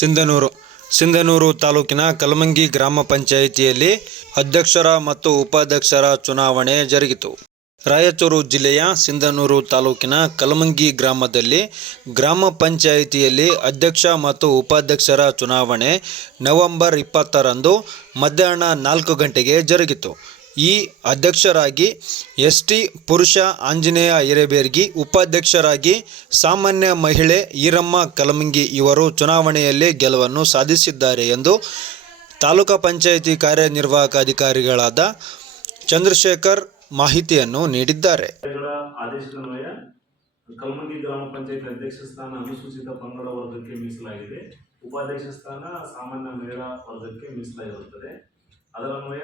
ಸಿಂಧನೂರು ತಾಲೂಕಿನ ಕಲಮಂಗಿ ಗ್ರಾಮ ಪಂಚಾಯಿತಿಯಲ್ಲಿ ಅಧ್ಯಕ್ಷರ ಮತ್ತು ಉಪಾಧ್ಯಕ್ಷರ ಚುನಾವಣೆ ಜರುಗಿತು. ರಾಯಚೂರು ಜಿಲ್ಲೆಯ ಸಿಂಧನೂರು ತಾಲೂಕಿನ ಕಲಮಂಗಿ ಗ್ರಾಮದಲ್ಲಿ ಗ್ರಾಮ ಪಂಚಾಯಿತಿಯಲ್ಲಿ ಅಧ್ಯಕ್ಷ ಮತ್ತು ಉಪಾಧ್ಯಕ್ಷರ ಚುನಾವಣೆ ನವೆಂಬರ್ 20ರಂದು ಮಧ್ಯಾಹ್ನ 4 ಗಂಟೆಗೆ ಜರುಗಿತು. ಈ ಅಧ್ಯಕ್ಷರಾಗಿ ಎಸ್.ಟಿ. ಪುರುಷ ಆಂಜನೇಯ ಹಿರೇಬೇರ್ಗಿ, ಉಪಾಧ್ಯಕ್ಷರಾಗಿ ಸಾಮಾನ್ಯ ಮಹಿಳೆ ಈರಮ್ಮ ಕಲಮಂಗಿ ಇವರು ಚುನಾವಣೆಯಲ್ಲಿ ಗೆಲುವನ್ನು ಸಾಧಿಸಿದ್ದಾರೆ ಎಂದು ತಾಲೂಕು ಪಂಚಾಯಿತಿ ಕಾರ್ಯನಿರ್ವಾಹಕ ಅಧಿಕಾರಿಗಳಾದ ಚಂದ್ರಶೇಖರ್ ಮಾಹಿತಿಯನ್ನು ನೀಡಿದ್ದಾರೆ. ಆದೇಶದನ್ವಯ ಕಲಮಂಗಿ ಗ್ರಾಮ ಪಂಚಾಯತ್ ಅಧ್ಯಕ್ಷ ಸ್ಥಾನ ಅನುಸೂಚಿತ ಪಂಗಡ ವರ್ಗಕ್ಕೆ ಮೀಸಲಾಗಿದೆ. ಉಪಾಧ್ಯಕ್ಷ ಸ್ಥಾನ ಸಾಮಾನ್ಯ ಮಹಿಳಾ ವರ್ಗಕ್ಕೆ ಮೀಸಲಾಗಿರುತ್ತದೆ. ಅದರನ್ವಯ